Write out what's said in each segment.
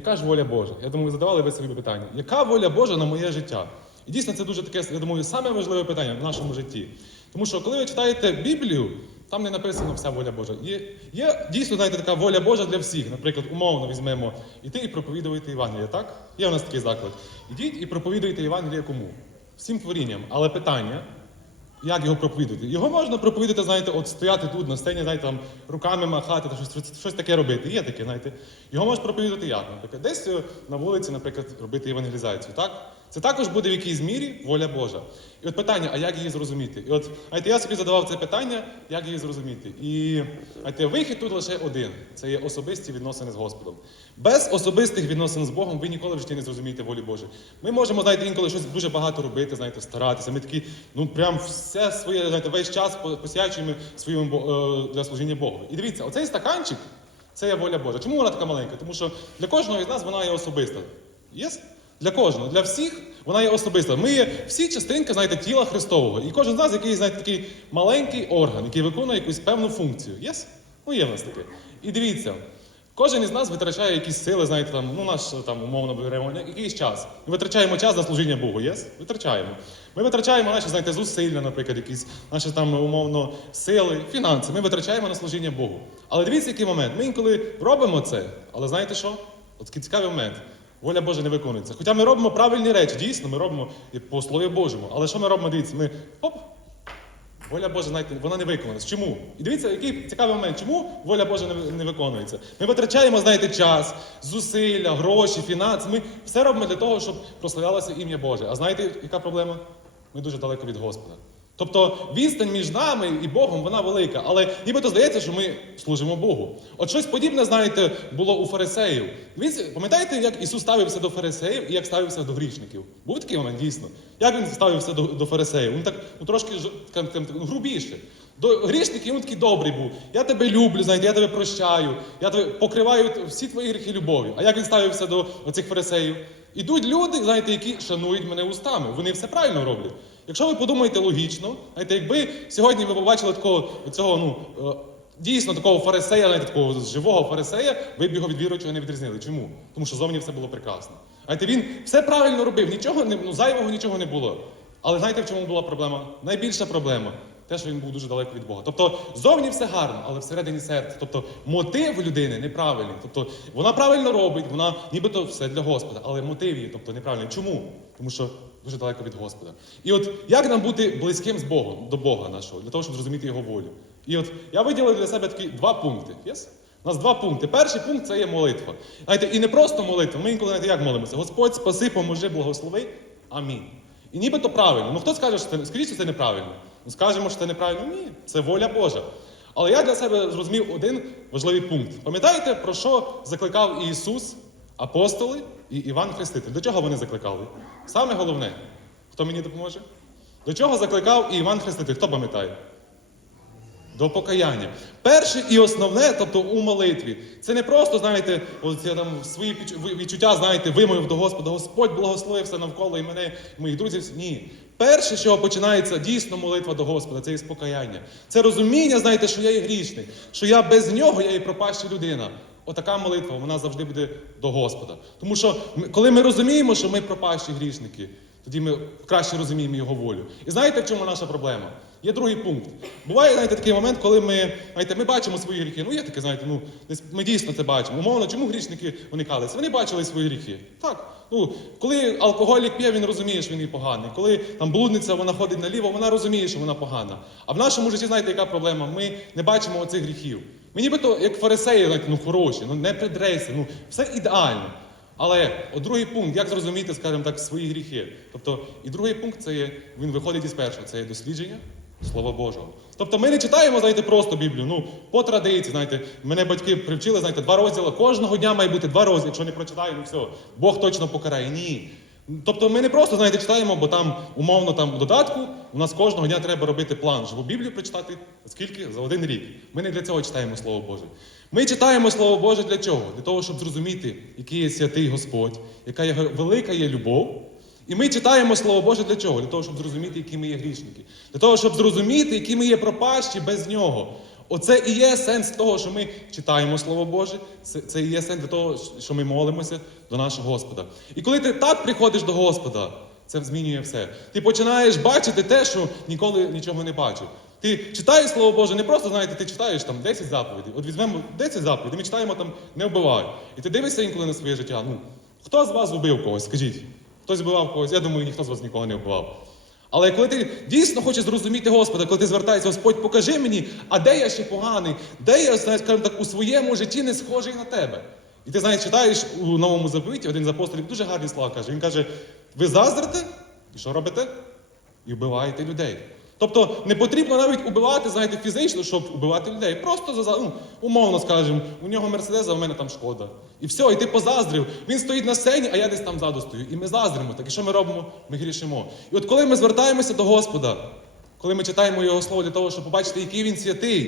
Яка ж воля Божа? Я думаю, задавали ви собі питання. Яка воля Божа на моє життя? І дійсно це дуже таке, я думаю, саме важливе питання в нашому житті. Тому що коли ви читаєте Біблію, там не написано вся воля Божа. Є, є дійсно, знаєте, така воля Божа для всіх. Наприклад, умовно візьмемо іти і проповідувати Євангеліє, так? Є у нас такий заклик. Ідіть і проповідуйте Євангеліє кому? Всім творінням. Але питання, як його проповідати? Його можна проповідати, знаєте, от стояти тут на сцені, знаєте, там руками махати, та щось, щось, таке робити. Є таке, знаєте. Його можна проповідати як? Наприклад, десь е, на вулиці, наприклад, робити евангелізацію, так? Це також буде в якійсь мірі воля Божа. І от питання, а як її зрозуміти? І от, знаєте, я собі задавав це питання, як її зрозуміти. І знаєте, вихід тут лише один: це є особисті відносини з Господом. Без особистих відносин з Богом ви ніколи в житті не зрозумієте волі Божої. Ми можемо, знаєте, інколи щось дуже багато робити, знаєте, старатися. Ми такі, ну прям все своє, знаєте, весь час посвячуємо своєму е, для служіння Богу. І дивіться, оцей стаканчик це є воля Божа. Чому вона така маленька? Тому що для кожного із нас вона є особиста. Єс? Для кожного, для всіх вона є особиста. Ми є всі частинки, знаєте, тіла Христового. І кожен з нас якийсь, знаєте, такий маленький орган, який виконує якусь певну функцію. Єс? Ну, є в нас таке. І дивіться, кожен із нас витрачає якісь сили, знаєте, там, ну наш там умовно беремо якийсь час. Ми витрачаємо час на служіння Богу, єс? Витрачаємо. Ми витрачаємо наші, знаєте, зусилля, наприклад, якісь наші там умовно сили, фінанси. Ми витрачаємо на служіння Богу. Але дивіться, який момент. Ми інколи робимо це, але знаєте що? От такий цікавий момент. Воля Божа не виконується. Хоча ми робимо правильні речі, дійсно, ми робимо по Слові Божому. Але що ми робимо? Дивіться, ми оп, Воля Божа, знаєте, вона не виконується. Чому? І дивіться, який цікавий момент, чому воля Божа не, не виконується. Ми витрачаємо, знаєте, час, зусилля, гроші, фінанси. Ми все робимо для того, щоб прославлялося ім'я Боже. А знаєте, яка проблема? Ми дуже далеко від Господа. Тобто відстань між нами і Богом вона велика, але нібито здається, що ми служимо Богу. От щось подібне, знаєте, було у фарисеїв. Дивіться, пам'ятаєте, як Ісус ставився до фарисеїв і як ставився до грішників? Був такий момент, дійсно. Як він ставився до, до фарисеїв? Він так ну, трошки так, грубіше. До грішників він такий добрий був. Я тебе люблю, знаєте, я тебе прощаю, я тебе покриваю всі твої гріхи любов'ю. А як він ставився до цих фарисеїв? Ідуть люди, знаєте, які шанують мене устами. Вони все правильно роблять. Якщо ви подумаєте логічно, знаєте, якби сьогодні ви побачили такого цього, ну е, дійсно такого фарисея, знаєте, такого живого фарисея, ви б його від віруючого не відрізнили. Чому? Тому що зовні все було прекрасно. Знаєте, він все правильно робив, нічого не ну, зайвого нічого не було. Але знаєте, в чому була проблема? Найбільша проблема те, що він був дуже далеко від Бога. Тобто зовні все гарно, але всередині серця. Тобто мотив людини неправильний. Тобто вона правильно робить, вона нібито все для Господа, але мотив її, тобто неправильний. Чому? Тому що дуже далеко від Господа. І от як нам бути близьким з Богом, до Бога нашого, для того, щоб зрозуміти його волю? І от я виділив для себе такі два пункти. Yes? У нас два пункти. Перший пункт це є молитва. Знаєте, і не просто молитва. Ми інколи знаєте, як молимося? Господь спаси, поможи, благослови. Амінь. І нібито правильно. Ну хто скаже, що це скажіть, це неправильно? Ну скажемо, що це неправильно. Ні, це воля Божа. Але я для себе зрозумів один важливий пункт. Пам'ятаєте, про що закликав Ісус, апостоли і Іван Хреститель? До чого вони закликали? Саме головне, хто мені допоможе? До чого закликав і Іван Хреститель? Хто пам'ятає? До покаяння. Перше і основне, тобто у молитві, це не просто, знаєте, от я там свої відчуття, знаєте, вимовив до Господа, Господь благословив все навколо і мене, і моїх друзів. Ні. Перше, чого починається дійсно молитва до Господа, це є спокаяння. Це розуміння, знаєте, що я є грішник, що я без нього я є пропаща людина. Отака молитва, вона завжди буде до Господа. Тому що ми- коли ми розуміємо, що ми пропащі грішники, тоді ми краще розуміємо його волю. І знаєте, в чому наша проблема? Є другий пункт. Буває, знаєте, такий момент, коли ми, знаєте, ми бачимо свої гріхи. Ну, є таке, знаєте, ну, ми дійсно це бачимо. Умовно, чому грішники уникалися? Вони бачили свої гріхи. Так. Ну, коли алкоголік п'є, він розуміє, що він є поганий. Коли там блудниця, вона ходить наліво, вона розуміє, що вона погана. А в нашому житті, знаєте, яка проблема? Ми не бачимо оцих гріхів. Ми нібито, як фарисеї, знаєте, ну хороші, ну не придрейся, ну все ідеально. Але от другий пункт, як зрозуміти, скажімо так, свої гріхи. Тобто, і другий пункт це є, він виходить із першого, це є дослідження Слова Божого. Тобто ми не читаємо, знаєте, просто Біблію. Ну, по традиції, знаєте, мене батьки привчили, знаєте, два розділи. Кожного дня має бути два розділи. Якщо не прочитаю, ну все, Бог точно покарає. Ні. Тобто ми не просто, знаєте, читаємо, бо там умовно там в додатку у нас кожного дня треба робити план, щоб Біблію прочитати скільки? За один рік. Ми не для цього читаємо Слово Боже. Ми читаємо Слово Боже для чого? Для того, щоб зрозуміти, який є святий Господь, яка є велика є любов. І ми читаємо Слово Боже для чого? Для того, щоб зрозуміти, які ми є грішники. Для того, щоб зрозуміти, які ми є пропащі без нього. Оце і є сенс того, що ми читаємо Слово Боже. Це, і є сенс того, що ми молимося до нашого Господа. І коли ти так приходиш до Господа, це змінює все. Ти починаєш бачити те, що ніколи нічого не бачив. Ти читаєш Слово Боже, не просто знаєте, ти читаєш там 10 заповідей. От візьмемо 10 заповідей, ми читаємо там не вбивай. І ти дивишся інколи на своє життя. Ну, хто з вас вбив когось? Скажіть. Хтось вбивав когось? Я думаю, ніхто з вас нікого не вбивав. Але коли ти дійсно хочеш зрозуміти Господа, коли ти звертаєшся, Господь, покажи мені, а де я ще поганий, де я, скажімо так, у своєму житті не схожий на тебе. І ти знаєш, читаєш у новому заповіті, один з апостолів дуже гарні слова каже. Він каже: ви заздрите? І що робите? І вбиваєте людей. Тобто не потрібно навіть убивати, знаєте, фізично, щоб убивати людей. Просто за ну, умовно скажемо, у нього мерседес, а в мене там шкода. І все, і ти позаздрив. Він стоїть на сцені, а я десь там ззаду стою. І ми заздримо. Так і що ми робимо? Ми грішимо. І от коли ми звертаємося до Господа, коли ми читаємо Його слово для того, щоб побачити, який він святий,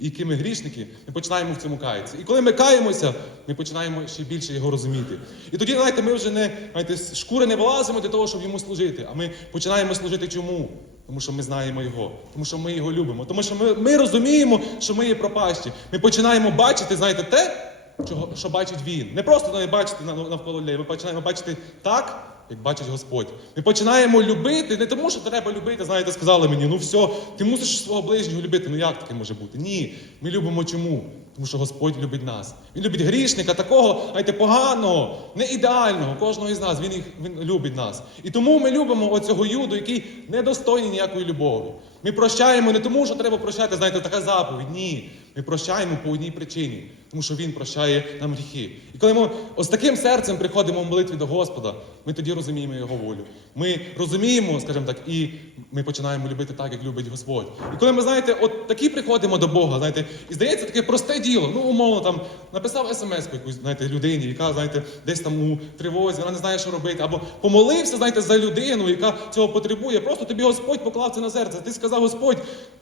і які ми грішники, ми починаємо в цьому каятися. І коли ми каємося, ми починаємо ще більше його розуміти. І тоді, знаєте, ми вже не знаєте, шкури не вилазимо для того, щоб йому служити. А ми починаємо служити чому? Тому що ми знаємо його, тому що ми його любимо, тому що ми, ми розуміємо, що ми є пропащі. Ми починаємо бачити, знаєте, те, чого, що бачить він. Не просто навіть бачити нав- навколо людей, ми починаємо бачити так, як бачить Господь. Ми починаємо любити не тому, що треба любити, знаєте, сказали мені, ну все, ти мусиш свого ближнього любити. Ну як таке може бути? Ні. Ми любимо чому? Тому що Господь любить нас. Він любить грішника, такого, знаєте, поганого, не ідеального, кожного із нас. Він, їх, він любить нас. І тому ми любимо оцього юду, який не достойний ніякої любові. Ми прощаємо не тому, що треба прощати, знаєте, така заповідь. Ні. Ми прощаємо по одній причині, тому що Він прощає нам гріхи. І коли ми ось таким серцем приходимо в молитві до Господа, ми тоді розуміємо Його волю. Ми розуміємо, скажімо так, і ми починаємо любити так, як любить Господь. І коли ми, знаєте, от такі приходимо до Бога, знаєте, і здається таке просте діло. Ну, умовно, там написав смс якусь, знаєте, людині, яка, знаєте, десь там у тривозі, вона не знає, що робити, або помолився, знаєте, за людину, яка цього потребує. Просто тобі Господь поклав це на серце. Ти сказав, Господь,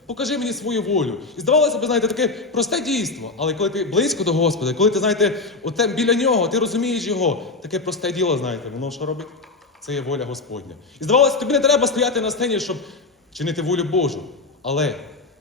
покажи мені свою волю. І здавалося б, знаєте, таке просте дійство. Але коли ти близько до Господа, коли ти, знаєте, оте біля нього, ти розумієш його, таке просте діло, знаєте, воно що робить? Це є воля Господня. І здавалося, тобі не треба стояти на сцені, щоб чинити волю Божу. Але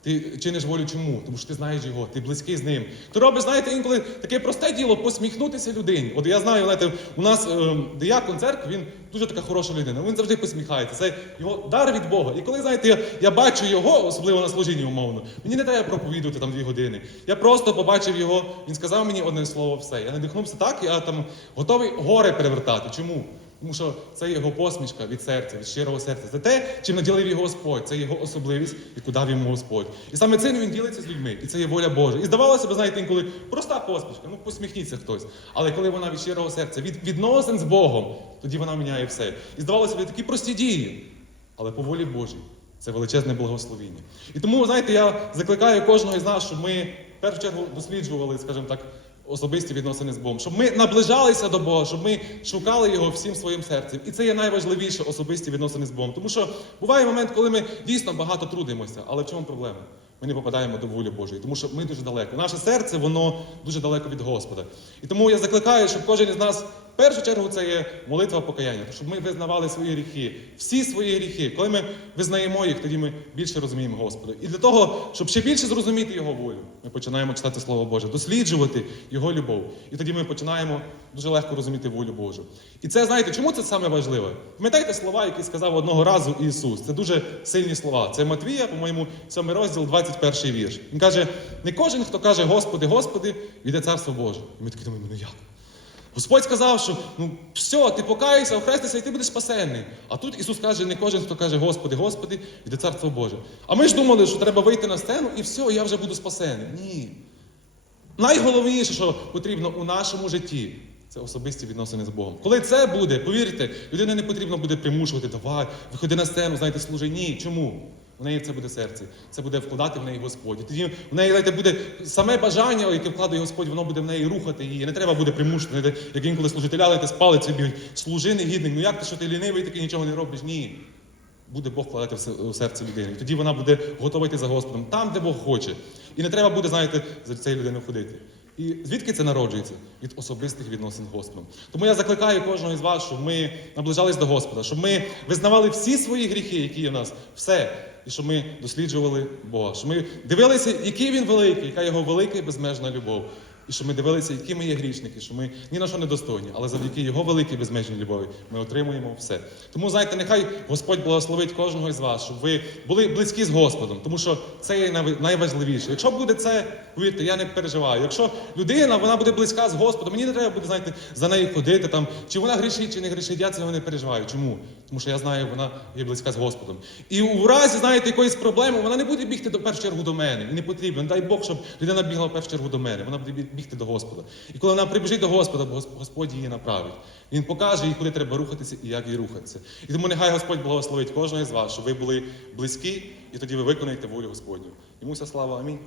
ти чиниш волю чому? Тому що ти знаєш його, ти близький з ним. Ти робиш, знаєте, інколи таке просте діло посміхнутися людині. От я знаю, знаєте, у нас е, диякон церкви, він дуже така хороша людина. Він завжди посміхається. Це його дар від Бога. І коли, знаєте, я, я бачу його, особливо на служінні умовно, мені не треба проповідувати там дві години. Я просто побачив його, він сказав мені одне слово, все. Я надихнувся так, я там готовий гори перевертати. Чому? Тому що це його посмішка від серця, від щирого серця. Це те, чим наділив його Господь, це його особливість, яку дав йому Господь. І саме цим він ділиться з людьми, і це є воля Божа. І здавалося б, знаєте, інколи проста посмішка, ну посміхніться хтось. Але коли вона від щирого серця, від відносин з Богом, тоді вона міняє все. І здавалося б, такі прості дії, але по волі Божій. Це величезне благословіння. І тому, знаєте, я закликаю кожного із нас, щоб ми в першу чергу досліджували, скажімо так, особисті відносини з Богом, щоб ми наближалися до Бога, щоб ми шукали його всім своїм серцем. І це є найважливіше особисті відносини з Богом. Тому що буває момент, коли ми дійсно багато трудимося, але в чому проблема? Ми не попадаємо до волі Божої, тому що ми дуже далеко. Наше серце, воно дуже далеко від Господа. І тому я закликаю, щоб кожен із нас в першу чергу це є молитва покаяння, щоб ми визнавали свої гріхи, всі свої гріхи. Коли ми визнаємо їх, тоді ми більше розуміємо Господа. І для того, щоб ще більше зрозуміти Його волю, ми починаємо читати Слово Боже, досліджувати Його любов. І тоді ми починаємо дуже легко розуміти волю Божу. І це знаєте, чому це саме важливе? Пам'ятаєте слова, які сказав одного разу Ісус? Це дуже сильні слова. Це Матвія, по-моєму, 7 розділ, 21 вірш. Він каже: не кожен, хто каже Господи, Господи, йде царство Боже. І ми такі думаємо, ну як? Господь сказав, що ну все, ти покаєшся, охрестися, і ти будеш спасенний. А тут Ісус каже, не кожен, хто каже Господи, Господи, йде царство Боже. А ми ж думали, що треба вийти на сцену і все, я вже буду спасений. Ні. Найголовніше, що потрібно у нашому житті, це особисті відносини з Богом. Коли це буде, повірте, людина не потрібно буде примушувати, давай, виходи на сцену, знаєте, служи. Ні. Чому? У неї це буде серце, це буде вкладати в неї Господь. Тоді в неї знаєте, буде саме бажання, яке вкладає Господь, воно буде в неї рухати її. Не треба буде примушувати, як інколи служителя, знаєте, з палиці б'ють. Служи негідник, ну як ти, що ти лінивий, такий нічого не робиш? Ні. Буде Бог вкладати в серце людини. Тоді вона буде готова йти за Господом там, де Бог хоче. І не треба буде, знаєте, за цією людиною ходити. І звідки це народжується? Від особистих відносин з Господом. Тому я закликаю кожного із вас, щоб ми наближались до Господа, щоб ми визнавали всі свої гріхи, які є в нас. Все. І щоб ми досліджували Бога, щоб ми дивилися, який він великий, яка його велика і безмежна любов. І щоб ми дивилися, які ми є грішники, що ми ні на що не достойні, але завдяки його великій безмежній любові ми отримуємо все. Тому знаєте, нехай Господь благословить кожного із вас, щоб ви були близькі з Господом, тому що це є найважливіше. Якщо буде це, повірте, я не переживаю. Якщо людина вона буде близька з Господом, мені не треба буде знаєте, за нею ходити там, чи вона грішить, чи не грішить. Я цього не переживаю. Чому? Тому що я знаю, вона є близька з Господом. І у разі, знаєте, якоїсь проблеми, вона не буде бігти до першу чергу до мене. І не потрібно. Дай Бог, щоб людина бігла в першу чергу до мене. Вона буде бігти до Господа. І коли вона прибіжить до Господа, Гос- Господь її направить. Він покаже їй, куди треба рухатися і як їй рухатися. І тому нехай Господь благословить кожного з вас, щоб ви були близькі, і тоді ви виконаєте волю Господню. Йому вся слава. Амінь.